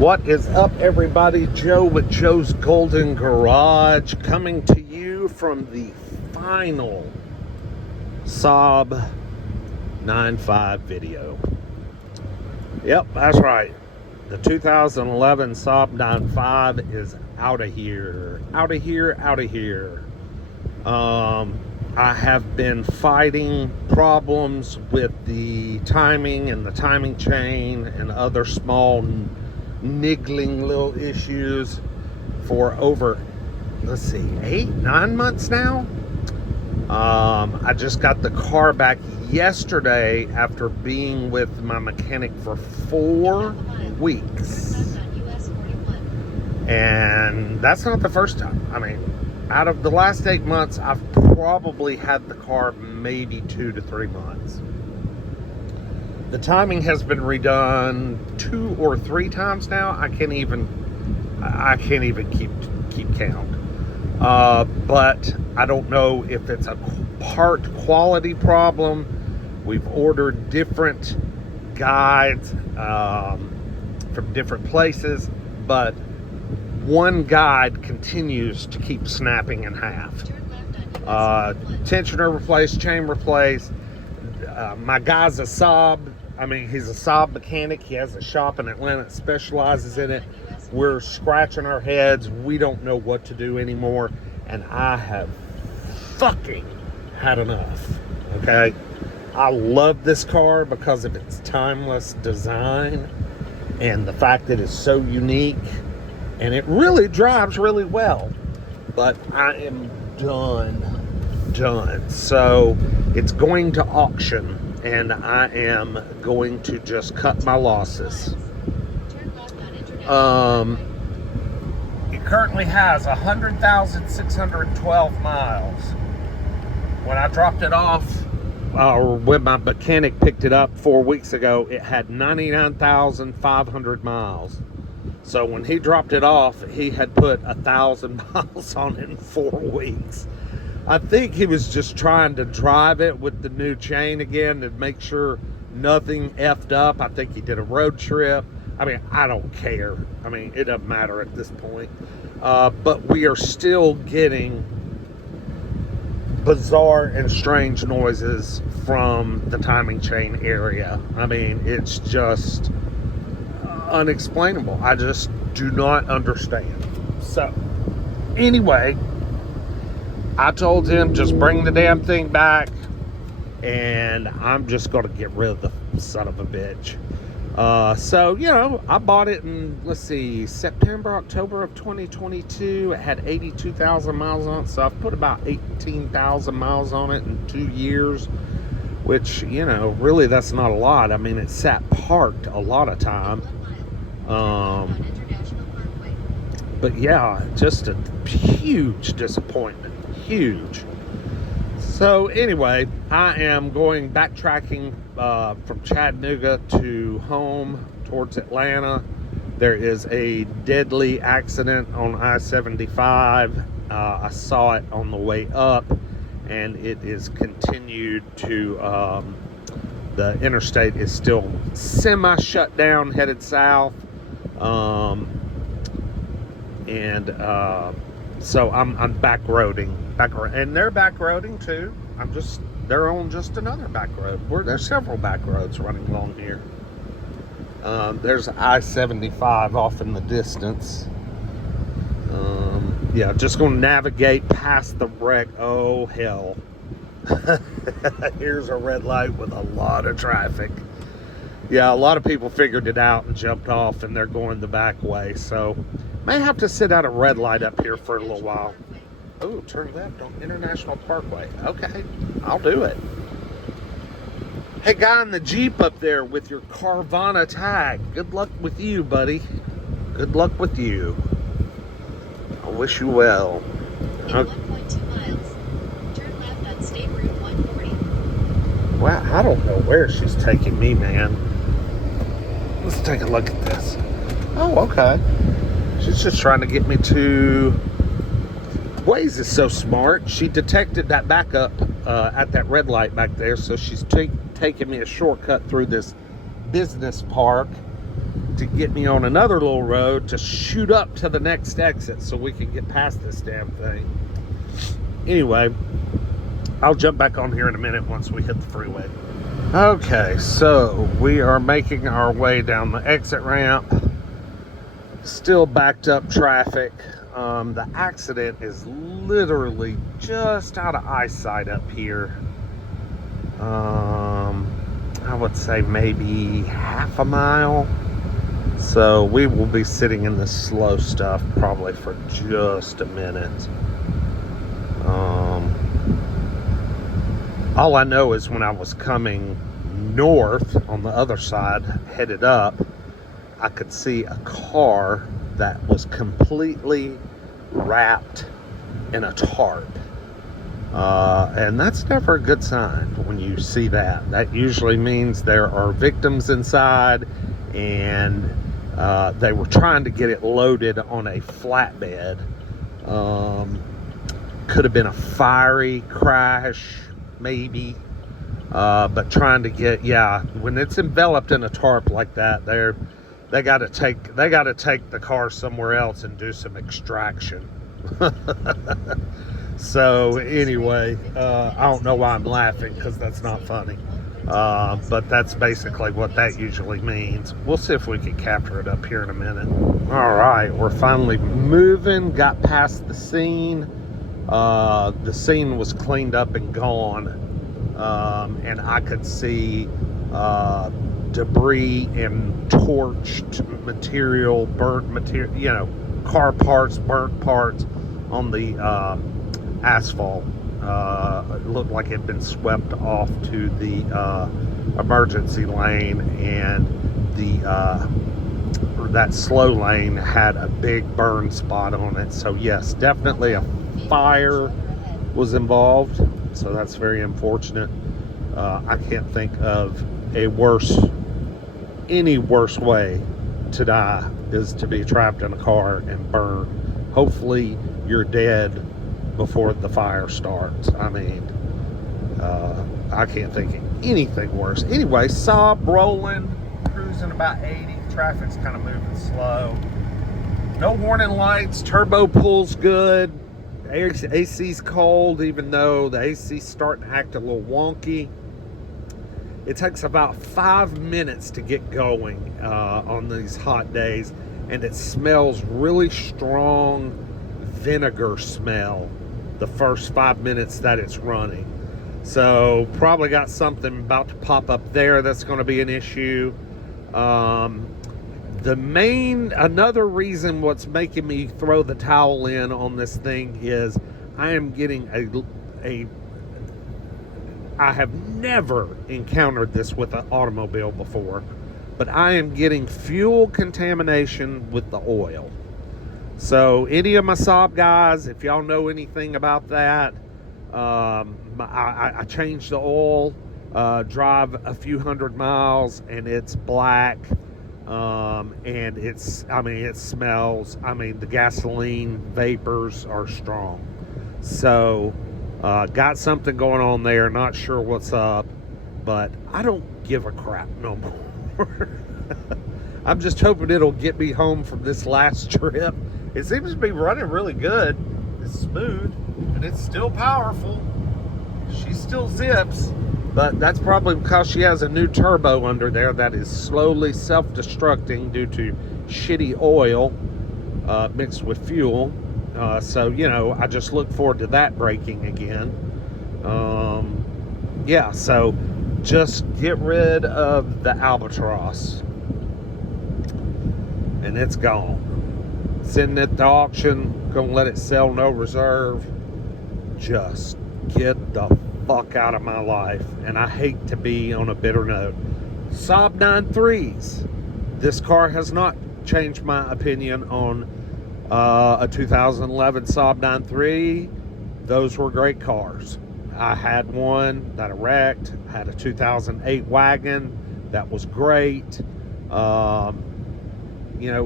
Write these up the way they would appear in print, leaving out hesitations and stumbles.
What is up, everybody? Joe with Joe's Golden Garage, coming to you from the final Saab 9.5 video. Yep, that's right. The 2011 Saab 9.5 is out of here. Out of here, out of here. I have been fighting problems with the timing and the timing chain and other small niggling little issues for over, let's see, 8-9 months now. I just got the car back yesterday after being with my mechanic for 4 weeks, and that's not the first time. I mean, out of the last 8 months, I've probably had the car maybe 2 to 3 months. The timing has been redone 2 or 3 times now. I can't even keep count. But I don't know if it's a part quality problem. We've ordered different guides from different places, but one guide continues to keep snapping in half. Tensioner replaced, chain replaced. My guy's a Saab. I mean, he's a Saab mechanic. He has a shop in Atlanta that specializes in it. We're scratching our heads. We don't know what to do anymore. And I have fucking had enough. Okay? I love this car because of its timeless design and the fact that it's so unique. And it really drives really well. But I am done. So it's going to auction. And I am going to just cut my losses. It currently has 100,612 miles. When I dropped it off, or when my mechanic picked it up 4 weeks ago, it had 99,500 miles. So when he dropped it off, he had put 1,000 miles on it in 4 weeks. I think he was just trying to drive it with the new chain again to make sure nothing effed up. I think he did a road trip. I mean, I don't care. I mean, it doesn't matter at this point. But we are still getting bizarre and strange noises from the timing chain area. I mean, it's just unexplainable. I just do not understand. So, anyway, I told him just bring the damn thing back, and I'm just going to get rid of the son of a bitch. So, you know, I bought it in, let's see, September, October of 2022. It had 82,000 miles on it, so I've put about 18,000 miles on it in 2 years, which, you know, really that's not a lot. I mean, it sat parked a lot of time. But yeah, just a huge disappointment. Huge. So anyway, I am going backtracking from Chattanooga to home towards Atlanta. There is a deadly accident on I-75. I saw it on the way up, and it is continued to the interstate is still semi shut down, headed south. So I'm back roading, and they're back roading too. They're on just another back road. There's several back roads running along here. There's I-75 off in the distance. Yeah, just going to navigate past the wreck. Oh hell! Here's a red light with a lot of traffic. Yeah, a lot of people figured it out and jumped off, and they're going the back way. So may have to sit at a red light up here for a little while. Oh, turn left on International Parkway. Okay, I'll do it. Hey, guy in the Jeep up there with your Carvana tag. Good luck with you, buddy. Good luck with you. I wish you well. In 1.2 miles, turn left on State Route 140. Wow, I don't know where she's taking me, man. Let's take a look at this. Oh, okay. She's just trying to get me to... Waze is so smart. She detected that backup at that red light back there, so she's taking me a shortcut through this business park to get me on another little road to shoot up to the next exit so we can get past this damn thing. Anyway, I'll jump back on here in a minute once we hit the freeway. Okay, so we are making our way down the exit ramp. Still backed up traffic. The accident is literally just out of eyesight up here. I would say maybe half a mile. So we will be sitting in the slow stuff probably for just a minute. All I know is when I was coming north on the other side, headed up, I could see a car that was completely wrapped in a tarp. And that's never a good sign when you see that. That usually means there are victims inside, and they were trying to get it loaded on a flatbed. Could have been a fiery crash, maybe. But trying to get, when it's enveloped in a tarp like that, they got to take the car somewhere else and do some extraction. So anyway, I don't know why I'm laughing, because that's not funny. But that's basically what that usually means. We'll see if we can capture it up here in a minute. All right, we're finally moving. Got past the scene. The scene was cleaned up and gone. And I could see debris and torched material, burnt material, car parts, burnt parts on the asphalt. It looked like it had been swept off to the emergency lane, and that slow lane had a big burn spot on it. So yes, definitely a fire was involved. So that's very unfortunate. I can't think of any worse way to die is to be trapped in a car and burn. Hopefully you're dead before the fire starts. I mean, I can't think of anything worse. Anyway, Saab rolling, cruising about 80. Traffic's kind of moving slow. No warning lights. Turbo pulls good. AC's cold, even though the AC's starting to act a little wonky. It takes about 5 minutes to get going on these hot days, and it smells really strong vinegar smell the first 5 minutes that it's running. So probably got something about to pop up there that's going to be an issue. Another reason what's making me throw the towel in on this thing is I am getting I have never encountered this with an automobile before, but I am getting fuel contamination with the oil. So any of my Saab guys, if y'all know anything about that, I changed the oil, drive a few hundred miles, and it's black. And it smells, the gasoline vapors are strong. So, got something going on there, not sure what's up, but I don't give a crap no more. I'm just hoping it'll get me home from this last trip. It seems to be running really good. It's smooth, and it's still powerful. She still zips. But that's probably because she has a new turbo under there that is slowly self-destructing due to shitty oil mixed with fuel. So, I just look forward to that breaking again. So just get rid of the Albatross. And it's gone. Sitting at the auction, gonna let it sell, no reserve. Just get the fuck out of my life. And I hate to be on a bitter note. Saab 9.3s. This car has not changed my opinion on a 2011 Saab 9.3. Those were great cars. I had one that I wrecked. I had a 2008 wagon that was great.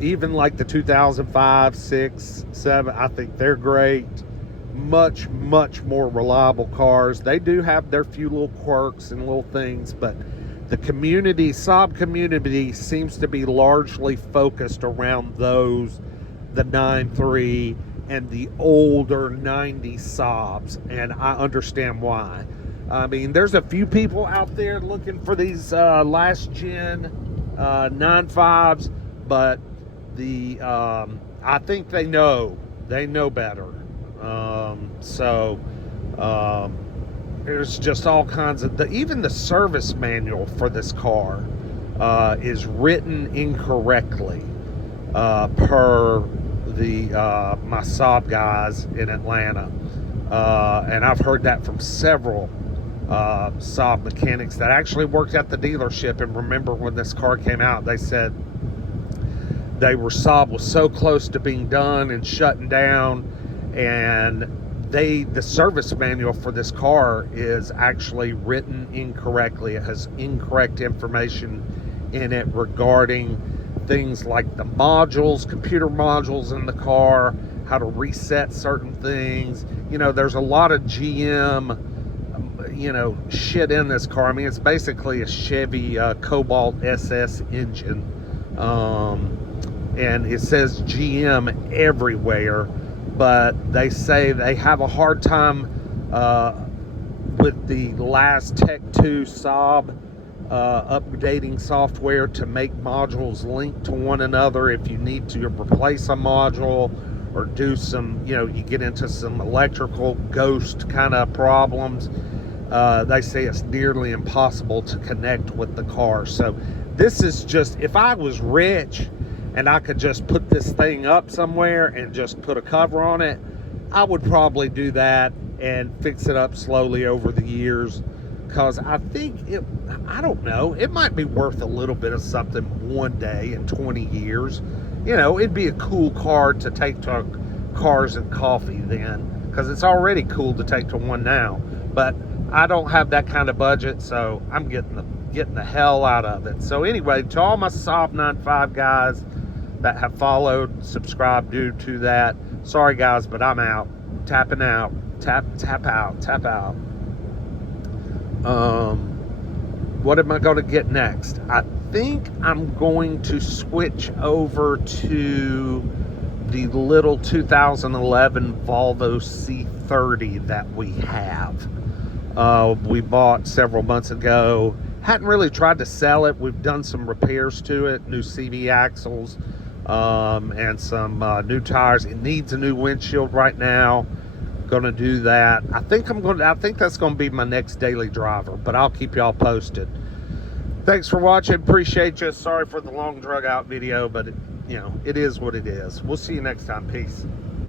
Even like the 2005, 6, 7, I think they're great. Much, much more reliable cars. They do have their few little quirks and little things, but the community, Saab community, seems to be largely focused around those, the 9.3 and the older 90 Saabs, and I understand why. I mean, there's a few people out there looking for these last gen 9.5s, but the I think they know better. There's just all kinds of even the service manual for this car is written incorrectly per the my Saab guys in Atlanta, and I've heard that from several Saab mechanics that actually worked at the dealership. And remember when this car came out, they said Saab was so close to being done and shutting down, and the service manual for this car is actually written incorrectly. It has incorrect information in it regarding things like the modules, computer modules in the car, how to reset certain things. There's a lot of GM shit in this car. I mean, it's basically a Chevy Cobalt SS engine, and it says GM everywhere, but they say they have a hard time with the last Tech 2 Saab updating software to make modules link to one another. If you need to replace a module or do some, you get into some electrical ghost kind of problems, they say it's nearly impossible to connect with the car. So this is just, if I was rich and I could just put this thing up somewhere and just put a cover on it, I would probably do that and fix it up slowly over the years, because I think I don't know, it might be worth a little bit of something one day in 20 years. It'd be a cool car to take to Cars and Coffee then, because it's already cool to take to one now. But I don't have that kind of budget, so I'm getting the hell out of it. So anyway, to all my Saab 9.5 guys that have followed, subscribed due to that, sorry guys, but I'm out. Tapping out. Tap out. What am I going to get next? I think I'm going to switch over to the little 2011 Volvo C30 that we have. We bought several months ago. Hadn't really tried to sell it. We've done some repairs to it, new CV axles, and some new tires. It needs a new windshield right now. Gonna do that. I think that's gonna be my next daily driver, but I'll keep y'all posted. Thanks for watching. Appreciate you. Sorry for the long drug out video, but it is what it is. We'll see you next time. Peace.